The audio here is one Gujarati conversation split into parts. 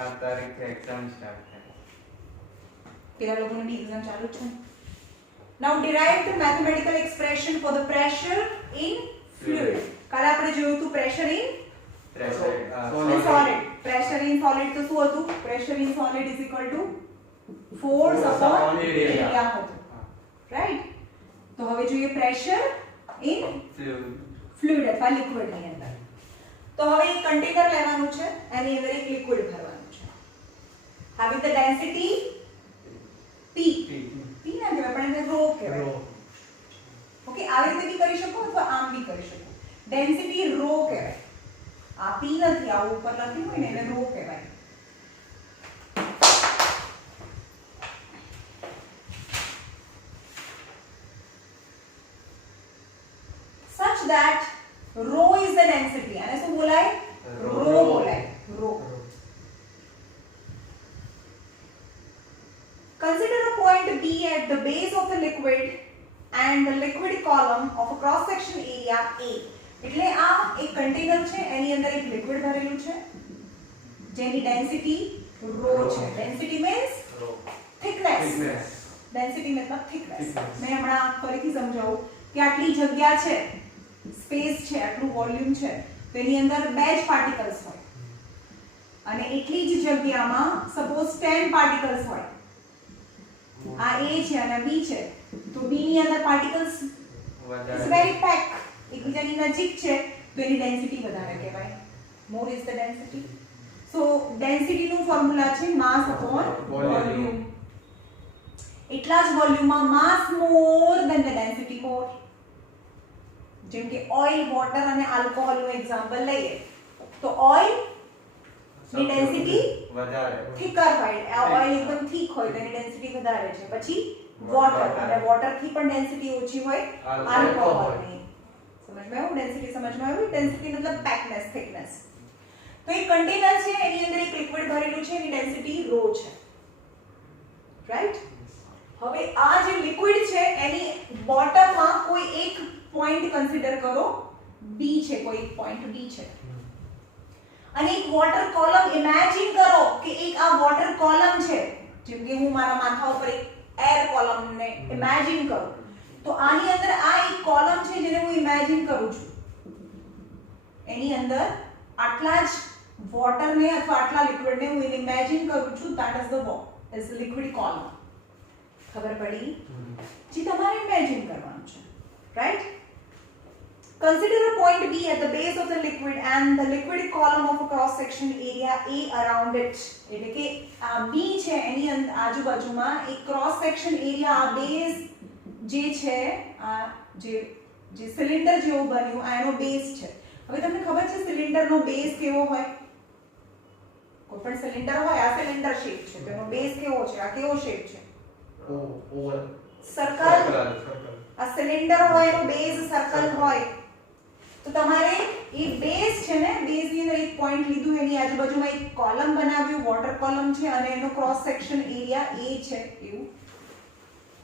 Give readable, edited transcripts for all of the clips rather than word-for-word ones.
7 તારીખથી એક્ઝામ સ્ટાર્ટ થાય. પેલા લોકોની બી એક્ઝામ ચાલુ છે. Now derive the mathematical expression for the pressure in fluid. કાલે આપણે જોયું હતું pressure in solid. Pressure in solid તો શું હતું? Pressure in solid is equal to force upon area હતું. Right? તો હવે જોઈએ pressure in fluid અથવા liquid ની અંદર. તો હવે એક કન્ટેનર લેવાનું છે, એની અંદર એક લિક્વિડ ભરવાનું છે. having the density P ના કહેવાય પણ એને રો કહેવાય. ઓકે, આવી રીતે બી કરી શકો અથવા આમ બી કરી શકો. ડેન્સિટી રો કહેવાય. આ P નથી, આ ઉપર લખ્યું હોય ને એને રો કહેવાય. such that rho is the density. આને શું બોલાય? રો બોલાય. Row. Consider a point B at the base of the liquid and the liquid column of a cross section area A. એટલે આ એક કન્ટેનર છે, એની અંદર એક લિક્વિડ ભરેલું છે જેની ડેન્સિટી રો છે. Density means thickness. ડેન્સિટી મતલબ થિકનેસ. મેં હમણાં ફરીથી સમજાવું કે આટલી જગ્યા છે, સ્પેસ છે, આટલું વોલ્યુમ છે, તો એની અંદર બે જ પાર્ટિકલ્સ હોય અને એટલી જ જગ્યામાં સપોઝ 10 પાર્ટિકલ્સ હોય. આ A છે અને B છે, તો B ની અંદર પાર્ટિકલ્સ ઇઝ વેરી પેક, એકબીજાની નજીક છે, તો એની ડેન્સિટી વધારે કહેવાય. More is the density. So density નું ફોર્મ્યુલા છે માસ અપોન વોલ્યુમ. એટલા જ વોલ્યુમમાં mass more than the density more. જેમ કે ઓઇલ, વોટર અને આલ્કોહોલ નું એક્ઝામ્પલ લઈએ તો ઓઇલ ની ડેન્સિટી વધારે થિકર હોય. ઓઇલ એકદમ થીક હોય તો એની ડેન્સિટી વધારે છે. પછી વોટર, અને વોટર થી પણ ડેન્સિટી ઓછી હોય આલ્કોહોલ ની. સમજમાં આવ્યું? ડેન્સિટી સમજમાં આવ્યું? ડેન્સિટી મતલબ પેકનેસ, થિકનેસ. તો એક કન્ટેનર છે, એની અંદર એક લિક્વિડ ભરેલું છે, એની ડેન્સિટી રો છે. રાઈટ? હવે આ જે લિક્વિડ છે એની બોટમમાં કોઈ એક પોઈન્ટ કન્સિડર કરો, B છે, કોઈ એક પોઈન્ટ B છે. અને એક વોટર કોલમ ઇમેજિન કરો કે એક આ વોટર કોલમ છે. જેમ કે હું મારા માથા ઉપર એક એર કોલમ ને ઇમેજિન કરું, તો આની અંદર આ એક કોલમ છે જેને હું ઇમેજિન કરું છું. એની અંદર આટલા જ વોટર ને અથવા આટલા લિક્વિડ ને હું ઇમેજિન કરું છું. That is the liquid column. ખબર પડી? જે તમારે ઇમેજિન કરવાનું છે. Right? Consider a point B at the base of the liquid and the liquid column of a cross section area A around it. એટલે કે આ B છે એની આજુબાજુમાં એક ક્રોસ સેક્શન એરિયા, આ બેઝ જે છે, આ જે સિલિન્ડર જેવું બન્યું, આ એનો બેઝ છે. હવે તમને ખબર છે સિલિન્ડરનો બેઝ કેવો હોય? કોઈ પણ સિલિન્ડર હોય, આ સિલિન્ડર શેપ છે, તેનો બેઝ કેવો છે? આ કેવો શેપ છે? Oval, circle. આ સિલિન્ડર હોય એનો બેઝ સર્કલ હોય. તો તમારે એ બેઝ છે ને, બેઝ ની અંદર એક પોઈન્ટ લીધું, એની આજુબાજુમાં એક કોલમ બનાવ્યું, વોટર કોલમ છે, અને એનો ક્રોસ સેક્શન એરિયા A છે. એવું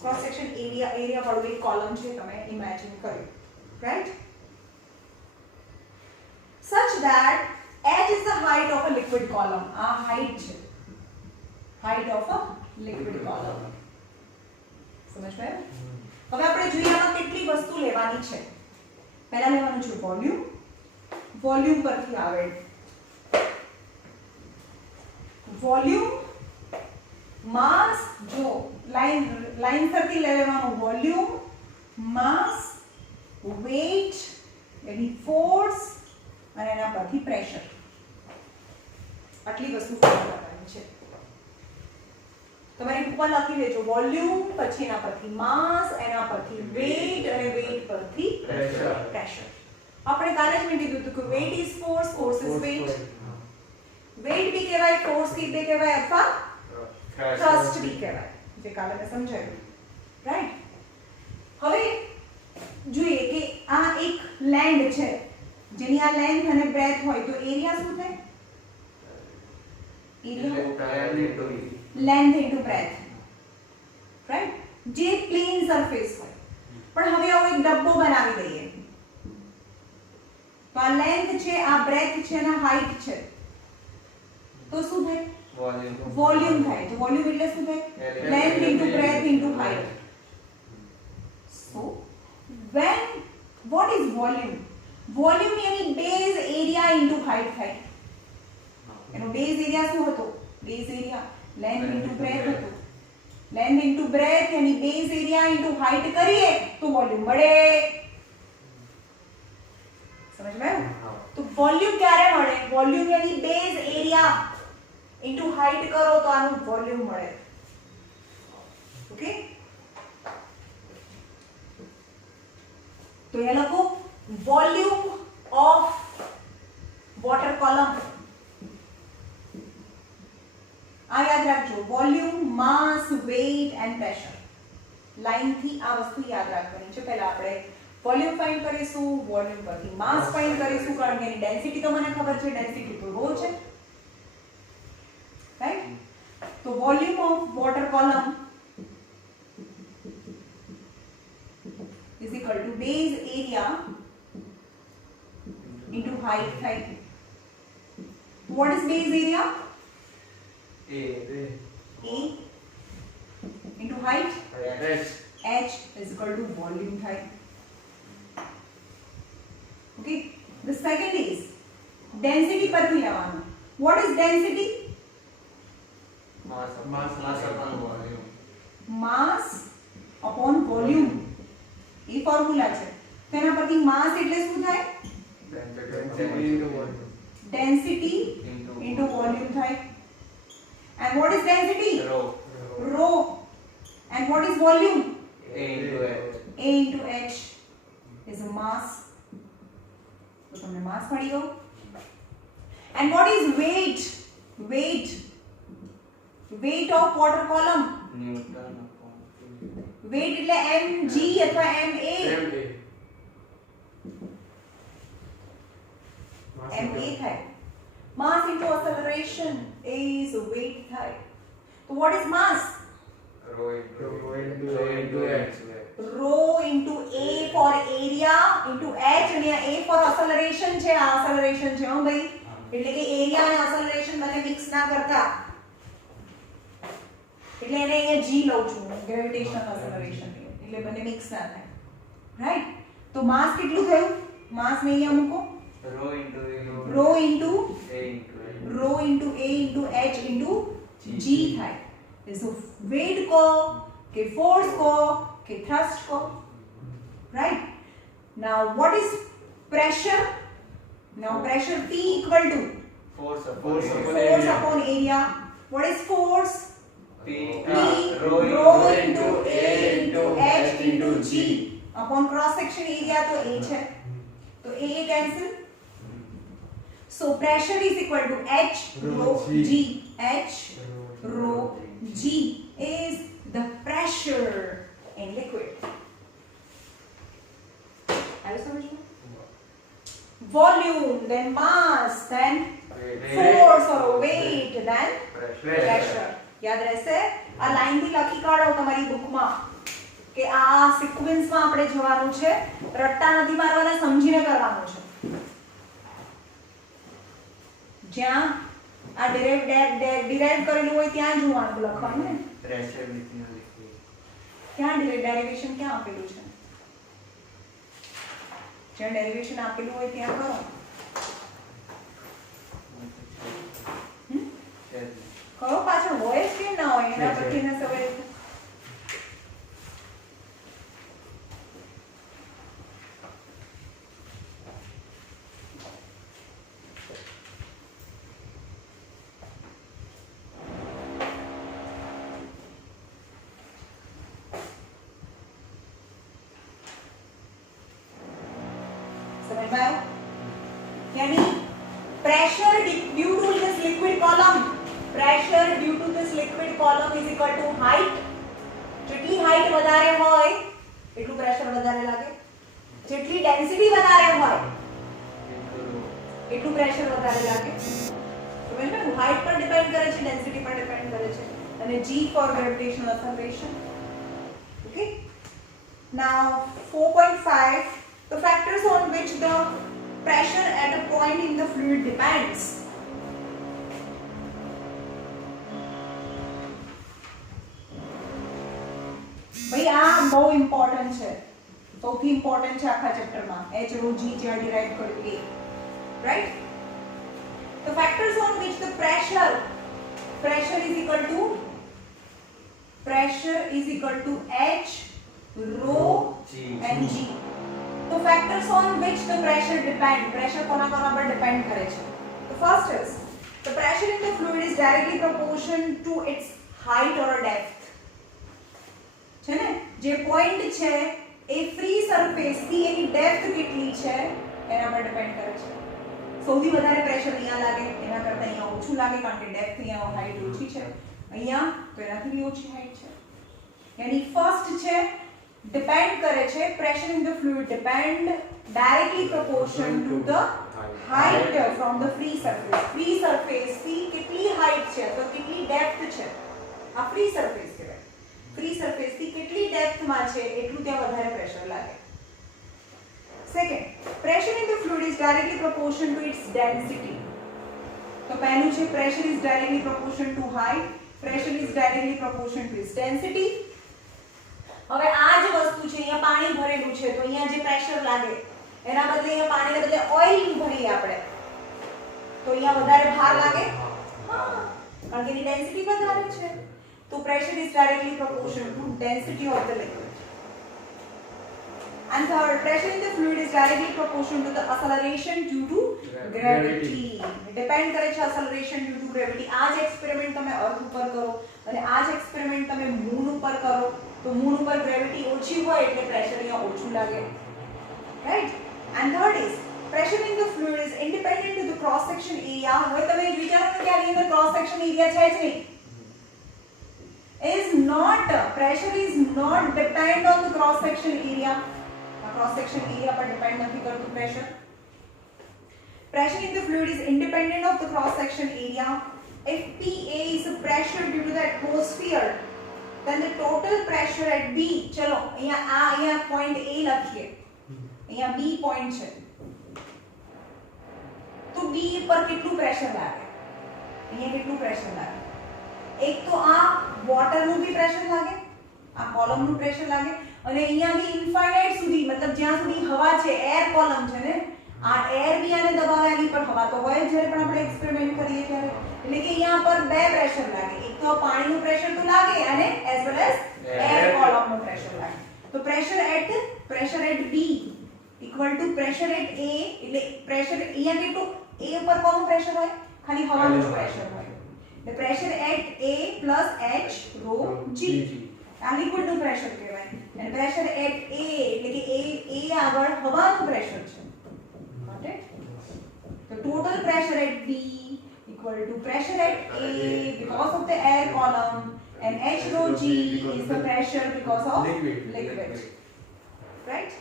ક્રોસ સેક્શન એરિયા વાળું એક કોલમ છે, તમે ઇમેજિન કર્યું. Right? such that h is the height of a liquid column. આ હાઈટ છે, height of a liquid column. સમજમાં આવ્યું? હવે આપણે જોઈએ આમાં કેટલી વસ્તુ લેવાની છે. પહેલા લેવાનું છે વોલ્યુમ. વોલ્યુમ પરથી આવે વોલ્યુમ, માસ. જો લાઈન પરથી લેવાનું વોલ્યુમ, માસ, વેઇટ, એની ફોર્સ અને એના પરથી પ્રેશર. આટલી વસ્તુ કરવાની છે. તમારે ઉપર લખી લેજો વોલ્યુમ, પછી એના પરથી માસ, એના પરથી વેઇટ અને વેઇટ પરથી પ્રેશર. આપણે કાલે જ મેં કીધું હતું કે weight is force, force is weight. Weight બી કહેવાય, ફોર્સ બી કહેવાય, અથવા થ્રસ્ટ બી કહેવાય, જે કાલે મેં સમજાવ્યું. રાઈટ? હવે જોઈએ કે આ એક લેન્ડ છે જેની આ લેન્થ અને બ્રેથ હોય, તો એરિયા શું થાય? Area length into breadth. Right? જે પ્લેન સરફેસ હોય. પણ હવે આવો એક ડબ્બો બનાવી દઈએ. તો આ લેન્થ છે, આ બ્રેથ છે અને હાઈટ છે. તો શું થાય? વોલ્યુમ થાય. તો વોલ્યુમ એટલે શું થાય? Length into breadth into height. So when what is volume? Volume यानी base area into height થાય. એનો base area શું હતો? Base area length into breadth હતો. Length into breadth यानी base area into height કરીએ તો વોલ્યુમ મળે. સમજ में आया? तो वॉल्यूम ક્યારે મળે? વોલ્યુમ यानी base area into height કરો તો આનું વોલ્યુમ મળે. ઓકે, तो ये लखो वॉल्यूम ऑफ वॉटर कॉलम. आ याद रखो, volume, mass, weight and pressure. Line थी आ वस्तु याद રાખવાની છે. પહેલા આપણે વોલ્યુમ ફાઇન્ડ કરીશું, વોલ્યુમ પરથી માસ ફાઇન્ડ કરીશું, કારણ કે એની ડેન્સિટી તો મને ખબર છે, ડેન્સિટી તો રો છે, રાઈટ? તો volume of water column is equal to base area into height થાય. What is base area? A into height h is equal to volume થાય. Okay, the second is density પરથી લેવાનું. What is density? Mass upon volume. ये फॉर्मूला છે. તેના પરથી માસ એટલે શું થાય? ડેન્સિટી ઇન્ટુ વોલ્યુમ થાય. And what is density? Rho. And what is volume? A into h is a mass. તો તમને માસ મળી ગયો. And what is weight? Weight of water column. Weight એટલે mg અથવા ma. ma થાય. mass into acceleration is weight થાય. so what is mass? rho into a for area into h અને a for acceleration છે. આ acceleration છે હો ભાઈ, એટલે કે એરિયા અને acceleration બંને મિક્સ ના કરતા, એટલે એને અહીંયા g લઉં છું, ગ્રેવિટેશનલ એક્સેલરેશન, એટલે બંને મિક્સ ના થાય, રાઈટ? તો માસ કેટલું થયું? માસ ને અહીંયા મૂકો. Rho into a into h into g થાય. so weight को के force को के thrust को, right? now what is pressure? now pressure P equal to force upon area. what is force? rho into a into h into g upon cross section area. तो a है, तो a cancel. so pressure is equal to h rho g. h rho g is the pressure in liquid. आयो समझ में? volume, then mass, then force or weight, then pressure. યાદ રહેશે? આ લાઈન થી લખી કાઢો તમારી બુકમાં કે આ સિક્વન્સ માં આપણે જવાનું છે, રટ્ટા નથી મારવાના, સમજીને કરવાનું છે. જ્યાં આ ડિરાઇવ કરેલું હોય ત્યાં જોવાનું લખવાનું ને. ક્યાં ડેરિવેશન ક્યાં આપેલું છે? જ્યાં ડેરિવેશન આપેલું હોય ત્યાં કરો. કરો પાછળ હોય જ કેમ ના હોય? એના પછીના સવાલ समझ में आया? यानी pressure due to this liquid column, pressure due to this liquid column is equal to height. જેટલી હાઈટ વધારે હોય એટલું પ્રેશર વધારે લાગે, જેટલી ડેન્સિટી વધારે હોય એટલું પ્રેશર વધારે લાગે. તો મેં હાઈટ પર ડિપેન્ડ કરે છે, ડેન્સિટી પર ડિપેન્ડ કરે છે, અને g for gravitational acceleration. Okay, now 4.5, the factors on which the pressure at a point in the fluid depends. બહુ ઇમ્પોર્ટન્ટ છે, સૌથી ઇમ્પોર્ટન્ટ છે આખા ચેપ્ટરમાં, h rho g જે ડિરાઇવ કર્યું એ, right? The factors on which the pressure is equal to h rho and g. तो factors on which the pressure कोना पर depend करे છે. The first is the pressure in the fluid is directly proportional to its height or depth. છે ને, જે પોઈન્ટ છે એ ફ્રી સરફેસ થી એની ડેપ્થ કેટલી છે એના પર ડિપેન્ડ કરે છે. સૌથી વધારે પ્રેશર અહીંયા લાગે, એના કરતા અહીંયા ઓછું લાગે કારણ કે ડેપ્થ અહીંયા હાઈટ ઓછી છે, અહીંયા તો એનાથી બી ઓછી હાઈટ છે. यानी फर्स्ट છે डिपेंड करे છે pressure in the fluid depend directly proportion to the height from the free surface થી કેટલી હાઈટ છે તો કેટલી ડેપ્થ છે, આ free surface કહેવાય. free surface થી કેટલી ડેપ્થ માં છે એટલું ત્યાં વધારે પ્રેશર લાગે. Second, pressure in the fluid is directly proportional to its density. તો પહેલું છે pressure is directly proportional to height, pressure is directly proportional to its density. હવે આ જ વસ્તુ છે, અહીંયા પાણી ભરેલું છે તો અહીંયા જે પ્રેશર લાગે એના બદલે અહીંયા પાણીને બદલે ઓઇલ ભરીએ આપણે તો અહીંયા વધારે ભાર લાગે, હા, કારણ કે એની ડેન્સિટી વધારે છે. તો pressure is directly proportional two density of the liquid. And third, pressure in the fluid is directly proportional to the acceleration due to gravity. Depend કરે છે acceleration due to gravity. આ જ એક્સપેરિમેન્ટ તમે અર્થ ઉપર કરો અને આ જ એક્સપેરિમેન્ટ તમે મૂન ઉપર કરો તો મૂન ઉપર ગ્રેવિટી ઓછી હોય એટલે પ્રેશર અહીંયા ઓછું લાગે, right? And third is pressure in the fluid is independent to the cross section area. હવે તમે વિચારો કે આની અંદર cross section area છે જ નહીં, is not, pressure is not depend on the cross section area. cross section area पर depend નથી કરતું pressure. Pressure in the fluid is independent of the cross section area. If PA is the pressure due to the atmosphere, then the total pressure at B, ચલો અહીંયા point A લખીએ, અહીંયા B point છે તો B પર કેટલું પ્રેશર લાગે, અહીંયા કેટલું પ્રેશર લાગે? એક તો આ વોટરનું બી પ્રેશર લાગે, આ કોલમનું પ્રેશર લાગે અને અહીંયાથી ઇન્ફાઇનાઇટ સુધી, મતલબ જ્યાં સુધી હવા છે, એર કોલમ છે ને, આ એર બી આને દબાવે આની પર હવા તો હોય જ્યારે પણ આપણે એક્સપેરિમેન્ટ કરીએ ત્યારે, એટલે કે અહીંયા પર બે પ્રેશર લાગે, એક તો પાણીનું પ્રેશર તો લાગે અને એઝ વેલ એઝ એર કોલમનું પ્રેશર લાગે. તો pressure at B equal to pressure at A, એટલે પ્રેશર અહીંયા કેટલું A ઉપર કોનું પ્રેશર હોય? ખાલી હવાનું જ પ્રેશર હોય. એટલે pressure at A plus H rho G, આ લિક્વિડનું પ્રેશર કહેવાય. અને પ્રેશર એટ A એટલે કે A આગળ હવાનું પ્રેશર છે, ગોટ ઇટ? તો total pressure at B equal to pressure at A because of the air column and H rho G is the pressure because of liquid. Right?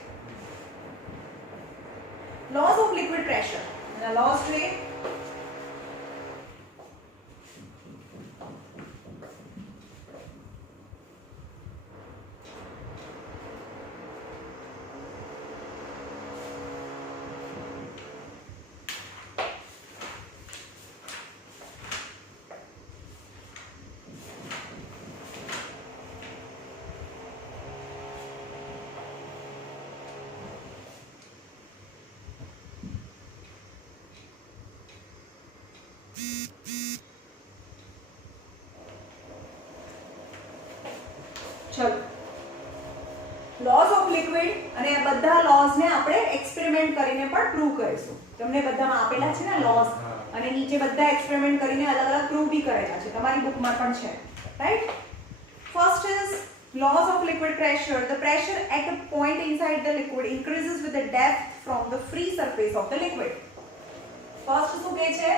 Laws of liquid pressure. The laws today. ચલો, લોઝ ઓફ લિક્વિડ અને આ બધા લોઝ ને આપણે એક્સપેરિમેન્ટ કરીને પણ પ્રૂવ કરીશું. તમને બધામાં આપેલા છે ને લોઝ, અને નીચે બધા એક્સપેરિમેન્ટ કરીને અલગ અલગ પ્રૂવ બી કરેલા છે, તમારી બુકમાં પણ છે, right? First is laws of liquid pressure. The pressure at a point inside the liquid increases with the depth from the free surface of the liquid. First શું કહે છે?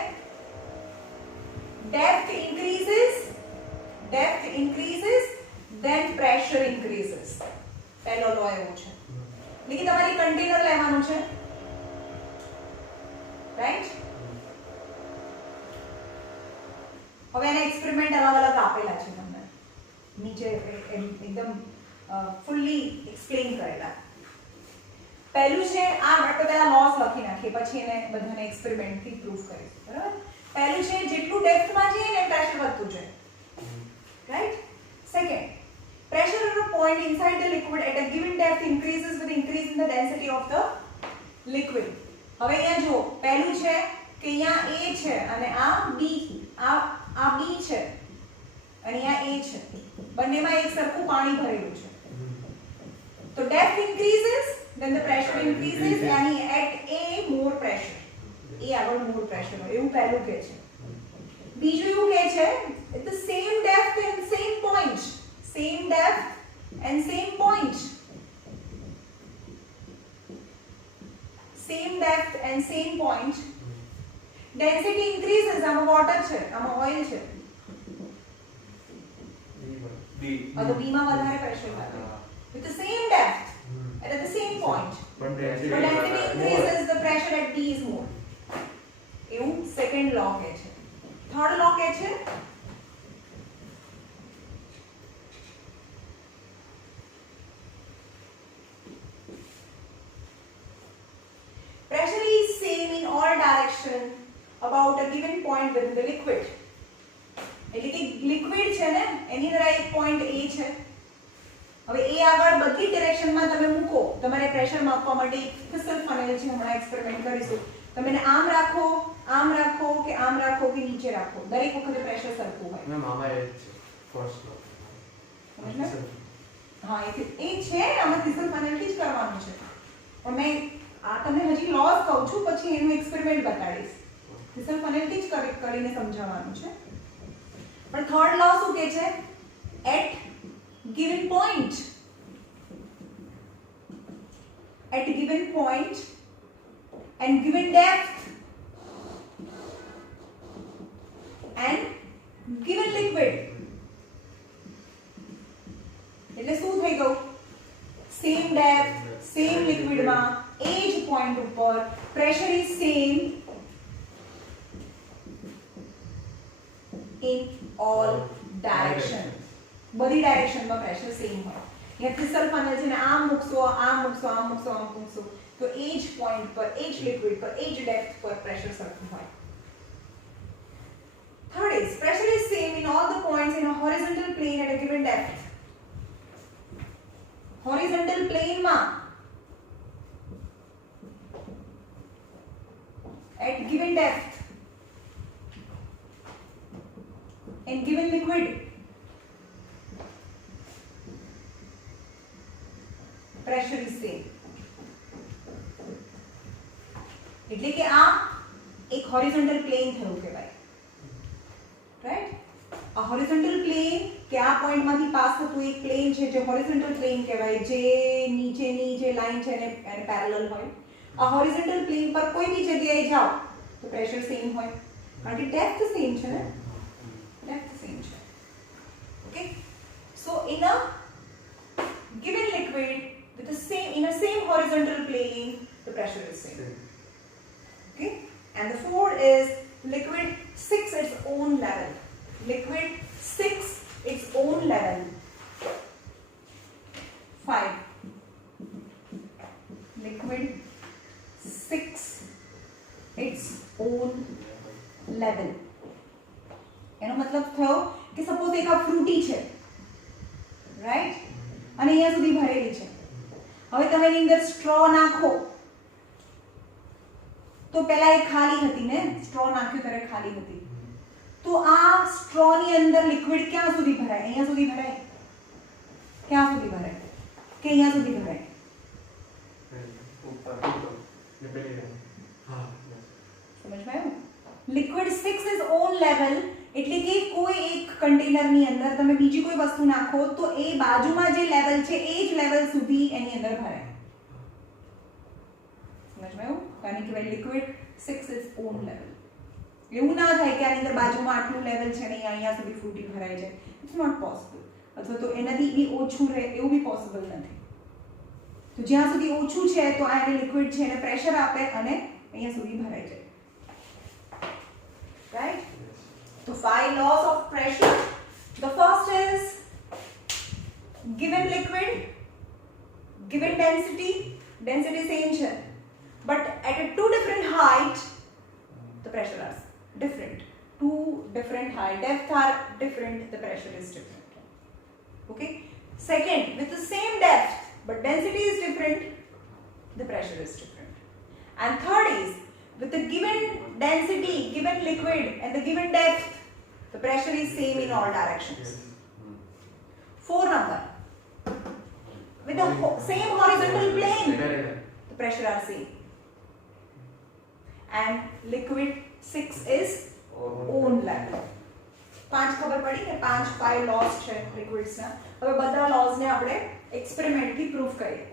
depth increases then pressure increases. પહેલો લો એવો છે, એટલે કે તમારી કન્ટેનર લેવાનું છે, રાઈટ? હવે એના એક્સપેરિમેન્ટ અલગ અલગ આપેલા છે તમને નીચે, એકદમ ફુલ્લી એક્સપ્લેન કરેલા. પહેલું છે આ, આપણે પહેલા લોસ લખી નાખીએ પછી એને બધાને એક્સપેરિમેન્ટ થી પ્રૂફ કરીશું, બરાબર? પહેલું છે જેટલું ડેપ્થમાં જઈએ ને પ્રેશર વધતું જાય, right? Second, pressure at a point inside the liquid at a given depth increases with increase in the density of the liquid. હવે અહીંયા જો પહેલું છે કે અહીંયા A છે અને આ B છે અને અહીંયા A છે, બંનેમાં એક સરખું પાણી ભરેલું છે. તો depth increases, then the pressure increases and at A more pressure. A આગળ more pressure હોય એવું પહેલું કહે છે. બીજું એવું કહે છે at the same depth and same point. Same depth and same point. Same depth and same point. Density increases. આમાં water છે, આમાં oil છે. B. તો B માં વધારે pressure લાગે. With the same depth and at the same point. But But density increases, the pressure at B is more. એવું second law કહે છે. Third law કહે છે pressure is same in all direction about a given point within the liquid. એટલે કે liquid છે ને એની અંદર એક point A છે. હવે A આગળ બધી ડિરેક્શનમાં તમે મૂકો, તમારે પ્રેશર માપવા માટે એક ફિસલ ફનેલ છે, હમણાં એક્સપેરિમેન્ટ કરીશું. તમે એને આમ રાખો કે નીચે રાખો, દરેક વખતે પ્રેશર સરખું હોય. મેમ આમાં એ છે ફર્સ્ટ લો. હા એ છે, આમાં ફિસલ ફનેલથી જ કરવાનું છે. પણ મેં આ તમને હજી લોસ કહું છું, પછી એનું એક્સપેરિમેન્ટ બતાડીશ. ફિસલ ફનેલથી જ કરીને સમજાવવાનું છે. પણ થર્ડ લો શું કહે છે? At given point and given depth and given liquid. એટલે શું થઈ ગયું? same depth, same liquid માં એ જ point ઉપર pressure is same in all directions. બધી ડાયરેક્શનમાં પ્રેશર સેમ હોય. અહીંયા ફિસલ ફનલ છે ને આમ મૂકશો તો એ જ પોઈન્ટ પર, એ જ લિક્વિડ પર, એ જ ડેપ્થ પર પ્રેશર સરખું હોય. Third is pressure is same in all the points in a horizontal plane at a given depth. Horizontal plane માં at given depth and given liquid pressure is same. એટલે કે આ એક હોરિઝોન્ટલ પ્લેન થયું કહેવાય, રાઈટ? આ હોરિઝોન્ટલ પ્લેન કે આ પોઈન્ટમાંથી પાસ થતું એક પ્લેન છે જે હોરિઝોન્ટલ પ્લેન કહેવાય, જે નીચેની જે લાઈન છે એને પેરેલલ હોય. આ હોરિઝોન્ટલ પ્લેન પર કોઈ બી જગ્યાએ જાઓ તો પ્રેશર સેમ હોય, કારણ કે ડેપ્થ સેમ છે ને, ડેપ્થ સેમ છે. Okay, so in a given liquid with the same in a same horizontal plane, the pressure is same. Okay, and the fourth is liquid 6 its own level. Liquid 6 its own level. 5 liquid 6 its own level. એનો મતલબ થયો કે સપોઝ એક આ ફ્રૂટી છે, રાઈટ, અને અહીંયા સુધી ભરેલી છે. હવે તમે એની અંદર સ્ટ્રો નાખો તો પહેલા એ ખાલી હતી ને, સ્ટ્રો નાખ્યો ત્યારે ખાલી હતી. તો આ સ્ટ્રો ની અંદર લિક્વિડ ક્યાં સુધી ભરાય? અહીંયા સુધી ભરાય? ક્યાં સુધી ભરાય? કે અહીંયા સુધી ભરાય? સમજમાં આવ્યું? લિક્વિડ 6 ઇઝ ઓન લેવલ એટલે કે કોઈ એક કન્ટેનરની અંદર તમે બીજી કોઈ વસ્તુ નાખો તો એ બાજુમાં જે લેવલ છે એ જ લેવલ સુધી એની અંદર ભરાય. સમજમાં આવ્યું? કારણ કે ભાઈ લિક્વિડ 6 ઇઝ ઓન લેવલ. એવું ના થાય કે આની અંદર બાજુમાં આટલું લેવલ છે ને અહીંયા સુધી ફ્રૂટી ભરાઈ જાય. It's not possible. અથવા તો એનાથી બી ઓછું રહે એવું બી પોસિબલ નથી. તો જ્યાં સુધી ઓછું છે તો આ એને લિક્વિડ છે એને પ્રેશર આપે અને અહીંયા સુધી ભરાઈ જાય. Right? So 5 laws of pressure. The first is given liquid, given density same છે, but at a two different height the pressure is different. Two different height, depth are different, the pressure is different. Okay? Second, with the same depth but density is different, the pressure is different. And third is, with the given density, given liquid and the given depth, the pressure is same in all directions. 4 number, with the same horizontal plane, the pressure are same. And liquid 6 is own level. 5 ખબર પડી ને 5 લॉज છે liquids ના. હવે બધા લॉज ને આપણે એક્સપેરિમેન્ટ થી પ્રૂફ કરીએ.